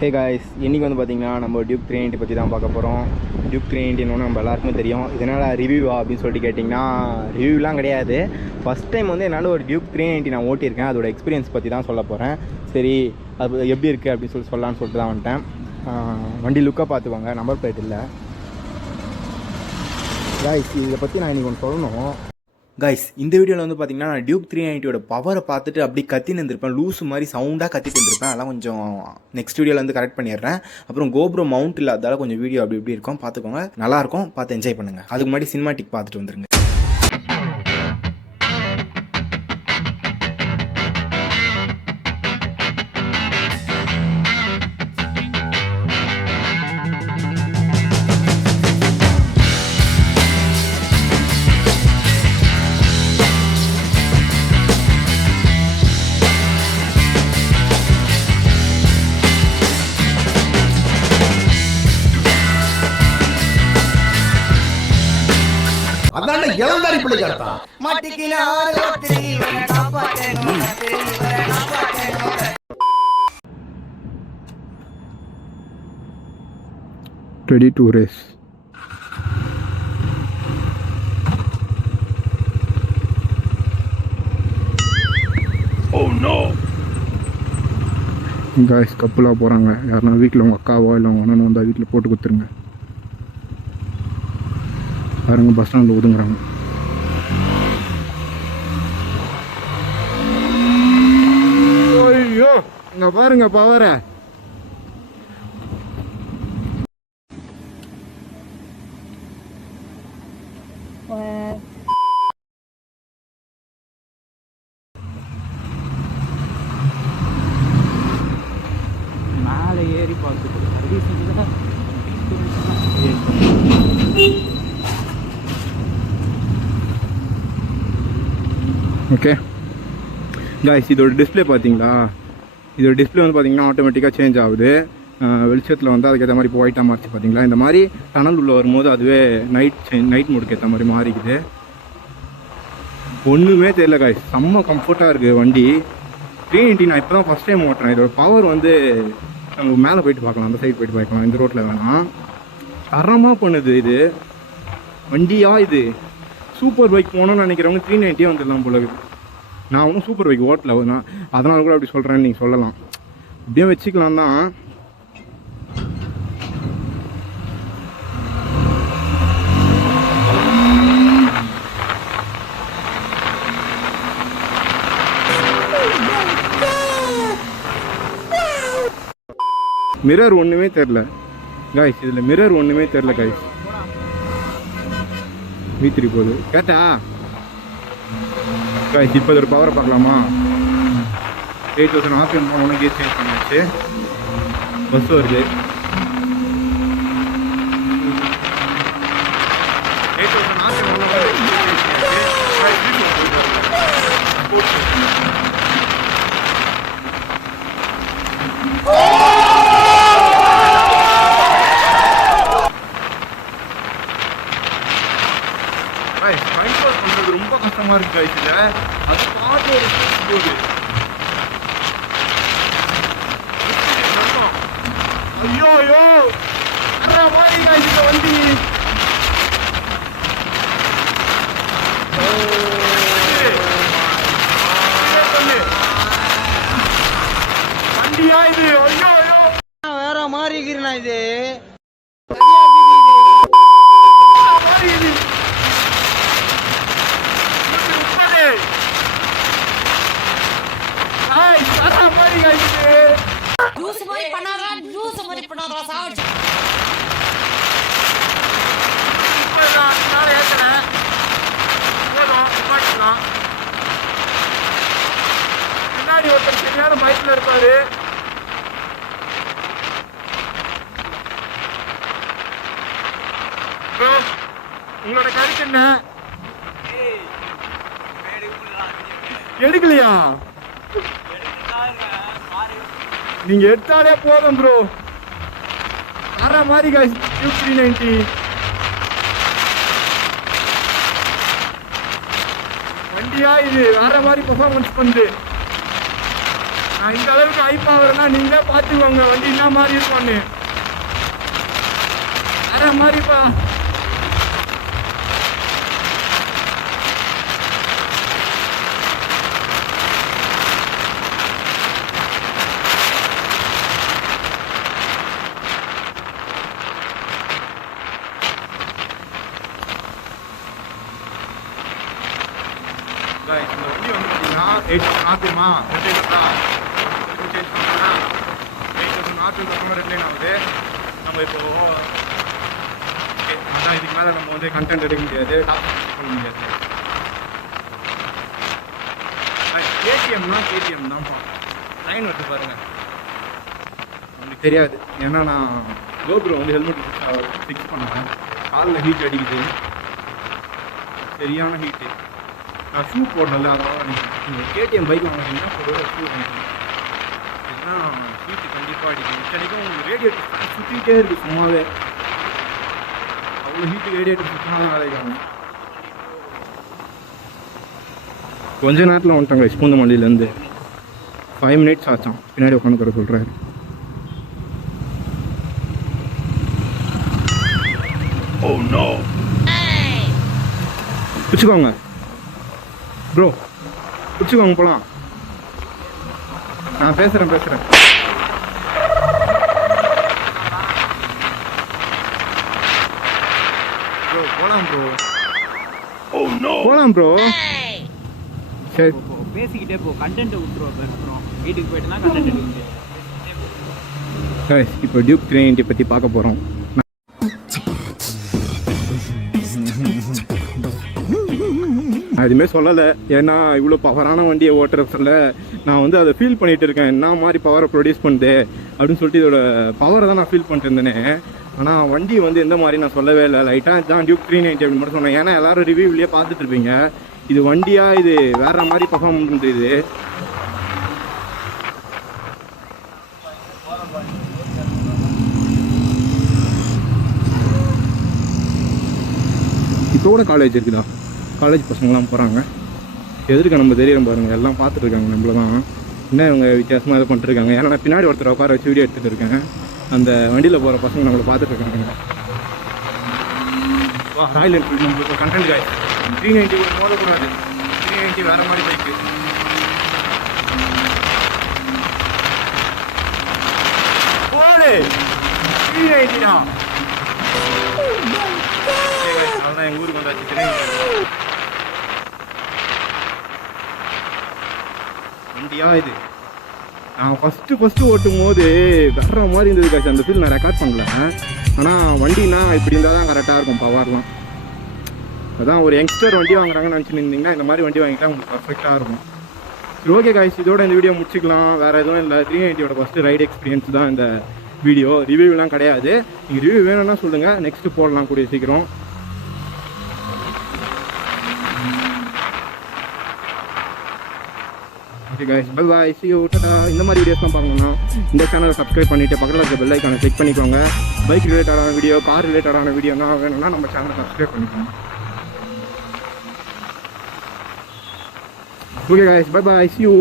Hey guys, இன்றைக்கி வந்து பார்த்திங்கன்னா நம்ம டியூக் 390 பற்றி தான் பார்க்க போகிறோம். டியூக் 390 நம்ம எல்லாருக்குமே தெரியும். இதனால் ரிவ்யூவா அப்படின்னு சொல்லிட்டு கேட்டிங்கன்னா ரிவ்யூலாம் கிடையாது. ஃபஸ்ட் டைம் வந்து என்னால் ஒரு டியூக் 390 நான் ஓட்டியிருக்கேன். அதோட எக்ஸ்பீரியன்ஸ் பற்றி தான் சொல்ல போகிறேன். சரி, அது எப்படி இருக்குது அப்படின்னு சொல்லலான்னு சொல்லிட்டு தான் வந்துட்டேன். வண்டி லுக்காக பார்த்துக்கோங்க, நம்பர் பிளேட் இல்லை. காய்ஸ், இதை பற்றி நான் இன்றைக்கி ஒன்று சொல்லணும். கைஸ், இந்த வீடியோவில் வந்து பார்த்தீங்கன்னா நான் டியூக் 390யோட பவரை பார்த்துட்டு அப்படி கத்தின்னு இருந்திருப்பேன். லூஸ் மாதிரி சவுண்டாக கத்திட்டு இருந்திருப்பேன். அதெல்லாம் கொஞ்சம் நெக்ஸ்ட் வீடியோவில் வந்து கரெக்ட் பண்ணிடுறேன். அப்புறம் கோப்ரோ மவுண்ட் இல்லாதால கொஞ்சம் வீடியோ அப்படி இப்படி இருக்கும், பார்த்துக்கோங்க. நல்லாயிருக்கும், பார்த்து என்ஜாய் பண்ணுங்கள். அதுக்கு முன்னாடி சினிமாட்டிக் பார்த்துட்டு வந்துருங்க. அதான்டா இளந்தாரி பிள்ளை காட்டா Ready to race. Oh no. Guys, கப்பலாக போகிறாங்க. யாருன்னா வீட்டில் உங்கள் அக்காவோ இல்லை உங்கள் அண்ணனோ வந்தால் வீட்டில் போட்டு கொடுத்துருங்க. பாருங்க, பஸ் ஸ்டாண்டில் ஒதுங்குறாங்க. ஐயோ, இங்கே பாருங்க பவரை. மேலே ஏறி பார்த்துட்டு ஓகே காய்ஸ், இதோட டிஸ்பிளே பார்த்தீங்களா? இதோட டிஸ்பிளே வந்து பார்த்தீங்கன்னா ஆட்டோமேட்டிக்காக சேஞ்ச் ஆகுது. வெளிச்சத்தில் வந்து அதுக்கேற்ற மாதிரி இப்போ ஒயிட்டாக மாறிச்சு பார்த்தீங்களா? இந்த மாதிரி டனல் உள்ளே வரும்போது அதுவே நைட் மோடுக்கு ஏற்ற மாதிரி மாறிக்குது. ஒன்றுமே தெரியல காய்ஸ், செம்ம கம்ஃபர்ட்டாக இருக்குது வண்டி. 390 நான் இப்போ தான் ஃபஸ்ட் டைம் ஓட்டுறேன். இதோட பவர் வந்து நம்ம மேலே போயிட்டு பார்க்கலாம், அந்த சைடு போயிட்டு பார்க்கலாம். இந்த ரோட்டில் வேணாம், தரமாக பண்ணுது இது வண்டியா. இது சூப்பர் பைக் போகணும்னு நினைக்கிறவங்க 390 வந்துடலாம் போல இருக்குது. நான் ஒன்றும் சூப்பர் பைக் ஓட்டல, நான் அதனால கூட அப்படி சொல்கிறேன்னு நீங்கள் சொல்லலாம். அப்படியே வச்சுக்கலாம் தான். மிரர் ஒன்றுமே தெரில காய்ஸ், இதில் மிரர் ஒன்றுமே தெரில காய்ஸ். V3 போகுது கேட்டா காய்ஸ். இப்போ ஒரு பவரை பார்க்கலாமா? 8000 RPM போனோன்னா கேஸ் சேஞ்ச் பண்ணியாச்சு. பஸ் வருது. 8000 RPM பண்ணுறது ரொம்ப கஷ்டமாக இருக்கு காய்ஸ். இல்லை அது பார்த்து ஒரு போகுது. ஐயோ ஐயோ மாதிரி காய்ஸ் இந்த வண்டி. வண்டியா இது? ஐயோ ஐயோ வேற மாதிரி இருக்கிறேன் இது. பின்னாடி ஒருத்தர் சரியான பைக்ல இருப்பாரு. உங்களோட கருத்து என்ன? எடுக்கலையா? நீங்க எடுத்தாலே போதும் ப்ரோ. வர மாதிரி காய்ஸ் டியூக் 390 வண்டியா இது. வேற மாதிரி பெர்ஃபார்மன்ஸ் பண்ணுது. நான் இந்த அளவுக்கு ஹைப் ஆகுறேன்னா நீங்களே பார்த்துக்கோங்க வண்டி என்ன மாதிரி இருக்கும்னு. வேற மாதிரிப்பா. இந்த வண்டி வந்து பார்த்தீங்கன்னா 8 ஆகுமா, ரெட் லைன் ஆகுது. நம்ம இப்போ ஓகே அதான் இதுக்கு மேலே நம்ம வந்து கண்டென்ட் எடுக்க முடியாது, டாபிக் பண்ண முடியாது. கேடிஎம் தான்ப்பா. லைன் வந்து பாருங்க, உங்களுக்கு தெரியாது. ஏன்னா நான் கோப்ரோ வந்து ஹெல்மெட் ஃபிக்ஸ் பண்ணேன். காலில் ஹீட் அடிக்குது, சரியான ஹீட்டு. நான் ஷூ போடல, அதனால நீங்கள் கேடிஎம் பைக் வாங்கினீங்கன்னா ஒரு ஷூ வாங்கிக்கணும். ஏன்னா ஹீட்டு கண்டிப்பாக அடிக்கும். இத்தனைக்கும் உங்களுக்கு ரேடியேட்டர் சுற்றிக்கிட்டே இருக்குது சும்மாவே. அவ்வளோ ஹீட்டு ரேடியேட்டர் சுற்றினா தான் வேலைக்காகும். கொஞ்ச நேரத்தில் வந்துட்டாங்க பூந்தமல்லியிலேருந்து. 5 minutes ஆச்சான். பின்னாடி உட்காந்து சொல்கிறாரு. ஓ நோ, பிடிச்சிக்கோங்க ப்ரோ, பிடிச்சிக்கோங்க போகலாம். நான் பேசுகிறேன் ப்ரோ, போகலாம் ப்ரோ. ஓ நோ, போகலாம் ப்ரோ. சரி பேசிக்கிட்டே போ, கண்டென்ட் விட்டுருவோம். பேசுகிறோம் வீட்டுக்கு போயிட்டு தான் கண்டென்ட் எடுக்க முடியும். இப்போ டியூக் 390 பற்றி பார்க்க போகிறோம். நான் எதுவுமே சொல்லலை, ஏன்னா இவ்வளோ பவரான வண்டியை ஓட்டுறதுல நான் வந்து அதை ஃபீல் பண்ணிகிட்டு இருக்கேன். என்ன மாதிரி பவரை ப்ரொடியூஸ் பண்ணுது அப்படின்னு சொல்லிட்டு இதோட பவரை தான் நான் ஃபீல் பண்ணிட்டு இருந்தேனே. ஆனால் வண்டி வந்து எந்த மாதிரி நான் சொல்லவே இல்லை. லைட்டாக தான் டியூக் 390 அப்படின்னு மட்டும் சொன்னேன். ஏன்னா எல்லோரும் ரிவ்யூவிலேயே பார்த்துட்டு இருப்பீங்க. இது வண்டியாக இது வேறு மாதிரி பர்ஃபார்ம் பண்ணுறது. இப்போ கூட காலேஜ் இருக்குதா, காலேஜ் பசங்களாம் போகிறாங்க. எதிர்க்க நம்ம தெரியும் பாருங்கள், எல்லாம் பார்த்துட்ருக்காங்க நம்மள தான். என்ன இவங்க வித்தியாசமாக இதை பண்ணிட்டுருக்காங்க. ஏன்னா நான் பின்னாடி ஒருத்தர் உட்கார வச்சு வீடியோ எடுத்துகிட்டு இருக்கேன். அந்த வண்டியில் போகிற பசங்க நம்மளை பார்த்துட்ருக்காங்க. வா, ராயல் என்ஃபீல்டு நம்மளுக்கு கண்டென்ட் காய் 390 கூட மோதக்கூடாது. 390 வேறு மாதிரி பைக்கு. போடு 390 தான். அதான் எங்கள் ஊருக்கு வந்தாச்சு. தெரியும் வண்டியா இது. நான் ஃபஸ்ட்டு ஓட்டும் போது வேற மாதிரி இருந்தது காசு. அந்த ஃபீல் நான் ரெக்கார்ட் பண்ணல. ஆனால் வண்டினா இப்படி இருந்தால் தான் கரெக்டாக இருக்கும் பவர்லாம். அதான் ஒரு யங்ஸ்டர் வண்டி வாங்குறாங்கன்னு நினச்சிருந்தீங்கன்னா இந்த மாதிரி வண்டி வாங்கிட்டா உங்களுக்கு பர்ஃபெக்டாக இருக்கும். சரி ஓகே காய்ஸ், இதோட இந்த வீடியோ முடிச்சிக்கலாம். வேறு எதுவும் இல்லை. 390யோட ஃபஸ்ட்டு ரைடு எக்ஸ்பீரியன்ஸ் தான் இந்த வீடியோ. ரிவ்யூலாம் கிடையாது. நீங்கள் ரிவ்யூ வேணும்னா சொல்லுங்கள், நெக்ஸ்ட்டு போடலாம் கூடிய சீக்கிரம். Okay guys, bye bye, see you, Tata. இந்த மாதிரி வீடியோஸ்லாம் பார்க்கணும்னா இந்த சேனலை சப்ஸ்கிரைப் பண்ணிவிட்டு பக்கத்தில் இருக்க பெல் ஐக்கானை கிளிக் பண்ணிக்கோங்க. பைக் ரிலேட்டடான வீடியோ, கார் ரிலேட்டடான வீடியோனா வேணும்னா நம்ம சேனலை சப்ஸ்கிரைப் பண்ணிக்கோங்க. Okay guys, bye bye, see you.